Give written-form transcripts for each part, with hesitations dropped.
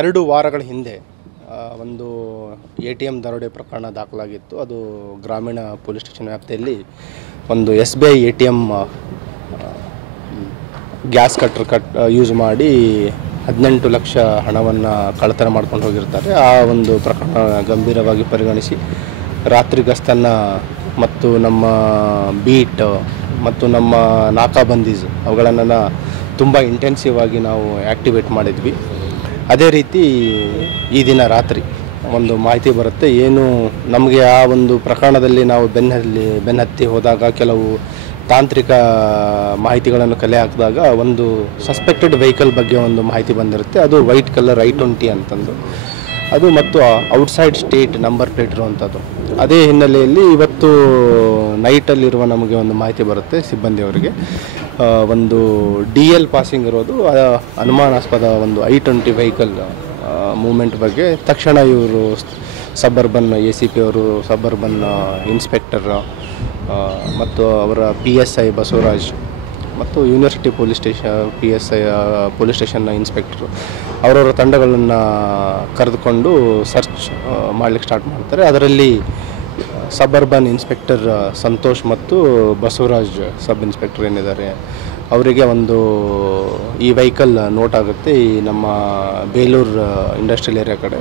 2 ವಾರಗಳ ಹಿಂದೆ ಒಂದು ATM ದರೋಡೆ ಪ್ರಕರಣ ದಾಖಲಾಗಿತ್ತು. ಅದು ಗ್ರಾಮೀಣ ಪೊಲೀಸ್ ಸ್ಟೇಷನ್ ವ್ಯಾಪ್ತಿಯಲ್ಲಿ ಒಂದು SBI ATM gas cutter use ಮಾಡಿ 18 ಲಕ್ಷ ಹಣವನ್ನು ಕಳ್ಳತನ ಮಾಡ್ಕೊಂಡು ಹೋಗಿರ್ತಾರೆ. ಆ ಒಂದು ಪ್ರಕರಣ ಗಂಭೀರವಾಗಿ ಪರಿಗಣಿಸಿ ರಾತ್ರಿ ಗಸ್ತನ್ನು ಮತ್ತು ನಮ್ಮ ಬೀಟ್ ಮತ್ತು ನಮ್ಮ ನಾಕಾಬಂದೀಸ್ ಅವುಗಳನ್ನು ತುಂಬ ಇಂಟೆನ್ಸಿವ್ ಆಗಿ ನಾವು ಆ್ಯಕ್ಟಿವೇಟ್ ಮಾಡಿದ್ವಿ. ಅದೇ ರೀತಿ ಈ ದಿನ ರಾತ್ರಿ ಒಂದು ಮಾಹಿತಿ ಬರುತ್ತೆ. ಏನು ನಮಗೆ ಆ ಒಂದು ಪ್ರಕರಣದಲ್ಲಿ ನಾವು ಬೆನ್ನತ್ತಿ ಹೋದಾಗ ಕೆಲವು ತಾಂತ್ರಿಕ ಮಾಹಿತಿಗಳನ್ನು ಕಲೆ ಹಾಕಿದಾಗ ಒಂದು ಸಸ್ಪೆಕ್ಟೆಡ್ ವೆಹಿಕಲ್ ಬಗ್ಗೆ ಒಂದು ಮಾಹಿತಿ ಬಂದಿರುತ್ತೆ. ಅದು ವೈಟ್ ಕಲರ್ I-20 ಅಂತಂದು ಅದು ಮತ್ತು ಔಟ್ಸೈಡ್ ಸ್ಟೇಟ್ ನಂಬರ್ ಪ್ಲೇಟ್ ಇರುವಂಥದ್ದು. ಅದೇ ಹಿನ್ನೆಲೆಯಲ್ಲಿ ಇವತ್ತು ನೈಟಲ್ಲಿರುವ ನಮಗೆ ಒಂದು ಮಾಹಿತಿ ಬರುತ್ತೆ ಸಿಬ್ಬಂದಿಯವರಿಗೆ, ಒಂದು DL ಪಾಸಿಂಗ್ ಇರೋದು ಅನುಮಾನಾಸ್ಪದ ಒಂದು I-20 ವೆಹಿಕಲ್ ಮೂವ್ಮೆಂಟ್ ಬಗ್ಗೆ. ತಕ್ಷಣ ಇವರು ಸಬರ್ಬನ್ ACP ಅವರು, ಸಬರ್ಬನ್ ಇನ್ಸ್ಪೆಕ್ಟರ್ ಮತ್ತು ಅವರ PSI ಬಸವರಾಜ್ ಮತ್ತು university police station PSI police ಸ್ಟೇಷನ್ನ ಇನ್ಸ್ಪೆಕ್ಟರು ಅವರವರ ತಂಡಗಳನ್ನು ಕರೆದುಕೊಂಡು ಸರ್ಚ್ ಮಾಡಲಿಕ್ಕೆ ಸ್ಟಾರ್ಟ್ ಮಾಡ್ತಾರೆ. ಅದರಲ್ಲಿ ಸಬರ್ಬನ್ ಇನ್ಸ್ಪೆಕ್ಟರ್ ಸಂತೋಷ್ ಮತ್ತು ಬಸವರಾಜ್ ಸಬ್ ಇನ್ಸ್ಪೆಕ್ಟರ್ ಏನಿದ್ದಾರೆ ಅವರಿಗೆ ಒಂದು ಈ ವೆಹಿಕಲ್ ನೋಟ್ ಆಗುತ್ತೆ ಈ ನಮ್ಮ ಬೇಲೂರು ಇಂಡಸ್ಟ್ರಿಯಲ್ ಏರಿಯಾ ಕಡೆ.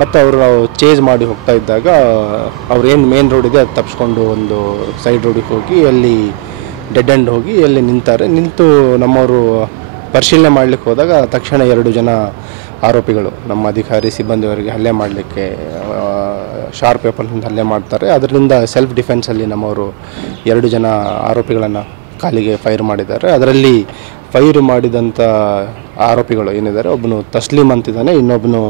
ಮತ್ತು ಅವರು ಚೇಂಜ್ ಮಾಡಿ ಹೋಗ್ತಾ ಇದ್ದಾಗ ಅವ್ರೇನು ಮೇನ್ ರೋಡ್ ಇದೆ ಅದು ತಪ್ಪಿಸ್ಕೊಂಡು ಒಂದು ಸೈಡ್ ರೋಡಿಗೆ ಹೋಗಿ ಅಲ್ಲಿ ಡೆಡ್ ಎಂಡ್ ಹೋಗಿ ಅಲ್ಲಿ ನಿಂತು ನಮ್ಮವರು ಪರಿಶೀಲನೆ ಮಾಡಲಿಕ್ಕೆ ಹೋದಾಗ ತಕ್ಷಣ 2 ಜನ ಆರೋಪಿಗಳು ನಮ್ಮ ಅಧಿಕಾರಿ ಸಿಬ್ಬಂದಿಯವರಿಗೆ ಹಲ್ಲೆ ಮಾಡಲಿಕ್ಕೆ ಶಾರ್ಪ್ ವೆಪನ್ನಿಂದ ಹಲ್ಲೆ ಮಾಡ್ತಾರೆ. ಅದರಿಂದ ಸೆಲ್ಫ್ ಡಿಫೆನ್ಸಲ್ಲಿ ನಮ್ಮವರು 2 ಜನ ಆರೋಪಿಗಳನ್ನು ಕಾಲಿಗೆ ಫೈರ್ ಮಾಡಿದ್ದಾರೆ. ಅದರಲ್ಲಿ ಫೈರ್ ಮಾಡಿದಂಥ ಆರೋಪಿಗಳು ಏನಿದ್ದಾರೆ, ಒಬ್ಬನು ತಸ್ಲೀಮ್ ಅಂತಿದ್ದಾನೆ, ಇನ್ನೊಬ್ಬನು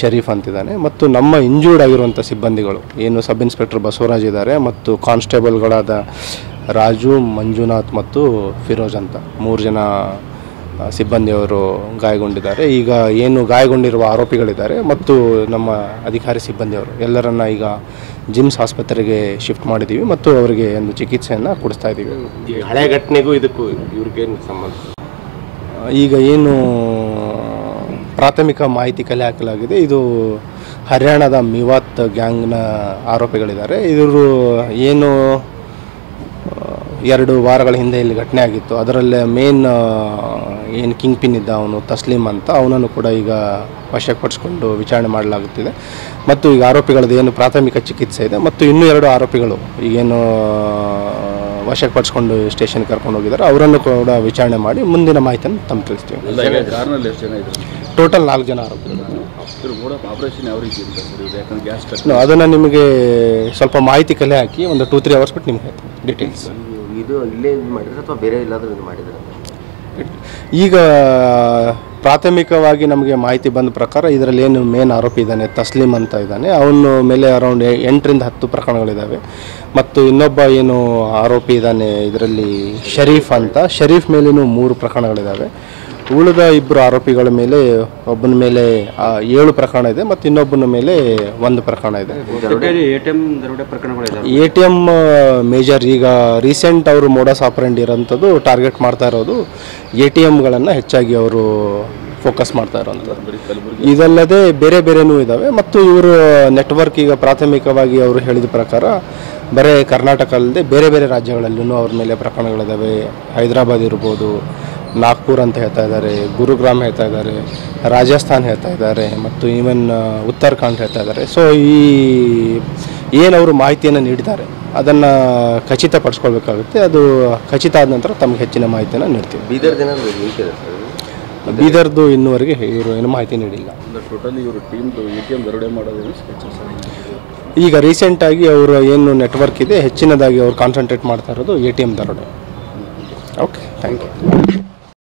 ಶರೀಫ್ ಅಂತಿದ್ದಾನೆ. ಮತ್ತು ನಮ್ಮ ಇಂಜೂರ್ಡ್ ಆಗಿರುವಂಥ ಸಿಬ್ಬಂದಿಗಳು ಏನು ಸಬ್ ಇನ್ಸ್ಪೆಕ್ಟರ್ ಬಸವರಾಜ್ ಇದ್ದಾರೆ ಮತ್ತು ಕಾನ್ಸ್ಟೇಬಲ್ಗಳಾದ ರಾಜು, ಮಂಜುನಾಥ್ ಮತ್ತು ಫಿರೋಜ್ ಅಂತ 3 ಜನ ಸಿಬ್ಬಂದಿಯವರು ಗಾಯಗೊಂಡಿದ್ದಾರೆ. ಈಗ ಏನು ಗಾಯಗೊಂಡಿರುವ ಆರೋಪಿಗಳಿದ್ದಾರೆ ಮತ್ತು ನಮ್ಮ ಅಧಿಕಾರಿ ಸಿಬ್ಬಂದಿಯವರು ಎಲ್ಲರನ್ನ ಈಗ ಜಿಮ್ಸ್ ಆಸ್ಪತ್ರೆಗೆ ಶಿಫ್ಟ್ ಮಾಡಿದ್ದೀವಿ ಮತ್ತು ಅವರಿಗೆ ಒಂದು ಚಿಕಿತ್ಸೆಯನ್ನು ಕೊಡಿಸ್ತಾ ಇದ್ದೀವಿ. ಹಳೆ ಘಟನೆಗೂ ಇದಕ್ಕೂ ಇವ್ರಿಗೇನು ಸಂಬಂಧ? ಈಗ ಏನು ಪ್ರಾಥಮಿಕ ಮಾಹಿತಿ ಕಲೆ ಹಾಕಲಾಗಿದೆ, ಇದು ಹರಿಯಾಣದ ಮಿವಾತ್ ಗ್ಯಾಂಗ್ನ ಆರೋಪಿಗಳಿದ್ದಾರೆ. ಇವರು ಏನು 2 ವಾರಗಳ ಹಿಂದೆ ಇಲ್ಲಿ ಘಟನೆ ಆಗಿತ್ತು. ಅದರಲ್ಲೇ ಮೇನ್ ಏನು ಕಿಂಗ್ ಪಿನ್ ಇದ್ದ ಅವನು ತಸ್ಲೀಮ್ ಅಂತ, ಅವನನ್ನು ಕೂಡ ಈಗ ವಶಪಡಿಸಿಕೊಂಡು ವಿಚಾರಣೆ ಮಾಡಲಾಗುತ್ತಿದೆ. ಮತ್ತು ಈಗ ಆರೋಪಿಗಳದ್ದು ಏನು ಪ್ರಾಥಮಿಕ ಚಿಕಿತ್ಸೆ ಇದೆ ಮತ್ತು ಇನ್ನೂ 2 ಆರೋಪಿಗಳು ಈಗೇನು ವಶಪಡಿಸಿಕೊಂಡು ಸ್ಟೇಷನ್ ಕರ್ಕೊಂಡು ಹೋಗಿದ್ದಾರೆ, ಅವರನ್ನು ಕೂಡ ವಿಚಾರಣೆ ಮಾಡಿ ಮುಂದಿನ ಮಾಹಿತಿಯನ್ನು ತಮ್ಮ ತಿಳಿಸ್ತೀವಿ. ಟೋಟಲ್ 4 ಜನ ಆರೋಪಿಗಳು. ಅದನ್ನು ನಿಮಗೆ ಸ್ವಲ್ಪ ಮಾಹಿತಿ ಕಲೆ ಹಾಕಿ ಒಂದು 2-3 ಅವರ್ಸ್ ಬಿಟ್ಟು ನಿಮಗೆ ಡೀಟೇಲ್ಸ್. ಇದು ಇಲ್ಲೇ ಮಾಡಿದ್ರೆ ಅಥವಾ ಬೇರೆ ಎಲ್ಲಾದರೂ ಇದು ಮಾಡಿದ್ರೆ? ಈಗ ಪ್ರಾಥಮಿಕವಾಗಿ ನಮಗೆ ಮಾಹಿತಿ ಬಂದ ಪ್ರಕಾರ ಇದರಲ್ಲಿ ಏನು ಮೇನ್ ಆರೋಪಿ ಇದ್ದಾನೆ ತಸ್ಲೀಮ್ ಅಂತ ಇದ್ದಾನೆ, ಅವನ ಮೇಲೆ ಅರೌಂಡ್ 8ರಿಂದ 10 ಪ್ರಕರಣಗಳಿದ್ದಾವೆ. ಮತ್ತು ಇನ್ನೊಬ್ಬ ಏನು ಆರೋಪಿ ಇದ್ದಾನೆ ಇದರಲ್ಲಿ ಶರೀಫ್ ಅಂತ, ಶರೀಫ್ ಮೇಲೇನೂ 3 ಪ್ರಕರಣಗಳಿದ್ದಾವೆ. ಉಳಿದ 2 ಆರೋಪಿಗಳ ಮೇಲೆ ಒಬ್ಬನ ಮೇಲೆ 7 ಪ್ರಕರಣ ಇದೆ ಮತ್ತು ಇನ್ನೊಬ್ಬನ ಮೇಲೆ 1 ಪ್ರಕರಣ ಇದೆ. ATM ಮೇಜರ್ ಈಗ ರೀಸೆಂಟ್ ಅವರು ಮೋಡಸ್ ಆಪರೆಂಡಿ ಇರೋಂಥದ್ದು ಟಾರ್ಗೆಟ್ ಮಾಡ್ತಾ ಇರೋದು ATMಗಳನ್ನು ಹೆಚ್ಚಾಗಿ ಅವರು ಫೋಕಸ್ ಮಾಡ್ತಾ ಇರೋಂಥದ್ದು. ಇದಲ್ಲದೆ ಬೇರೆ ಬೇರೆನೂ ಇದ್ದಾವೆ. ಮತ್ತು ಇವರು ನೆಟ್ವರ್ಕ್ ಈಗ ಪ್ರಾಥಮಿಕವಾಗಿ ಅವರು ಹೇಳಿದ ಪ್ರಕಾರ ಬರೀ ಕರ್ನಾಟಕ ಅಲ್ಲದೆ ಬೇರೆ ಬೇರೆ ರಾಜ್ಯಗಳಲ್ಲೂ ಅವ್ರ ಮೇಲೆ ಪ್ರಕರಣಗಳಿದ್ದಾವೆ. ಹೈದರಾಬಾದ್ ಇರ್ಬೋದು, ನಾಗ್ಪುರ್ ಅಂತ ಹೇಳ್ತಾ ಇದ್ದಾರೆ, ಗುರುಗ್ರಾಮ್ ಹೇಳ್ತಾ ಇದ್ದಾರೆ, ರಾಜಸ್ಥಾನ್ ಹೇಳ್ತಾ ಇದ್ದಾರೆ ಮತ್ತು ಈವನ್ ಉತ್ತರಾಖಂಡ್ ಹೇಳ್ತಾ ಇದ್ದಾರೆ. ಸೊ ಈ ಏನವರು ಮಾಹಿತಿಯನ್ನು ನೀಡಿದ್ದಾರೆ ಅದನ್ನು ಖಚಿತಪಡಿಸ್ಕೊಳ್ಬೇಕಾಗುತ್ತೆ. ಅದು ಖಚಿತ ಆದ ನಂತರ ತಮಗೆ ಹೆಚ್ಚಿನ ಮಾಹಿತಿಯನ್ನು ನೀಡ್ತೀವಿ. ಬೀದರ್ದು ಇನ್ನೂವರೆಗೆ ಇವರು ಏನು ಮಾಹಿತಿ ನೀಡಿಲ್ಲ. ಈಗ ರೀಸೆಂಟಾಗಿ ಅವರು ಏನು ನೆಟ್ವರ್ಕ್ ಇದೆ ಹೆಚ್ಚಿನದಾಗಿ ಅವರು ಕಾನ್ಸಂಟ್ರೇಟ್ ಮಾಡ್ತಾ ಇರೋದು ATM ದರೋಡೆ. Okay, thank you.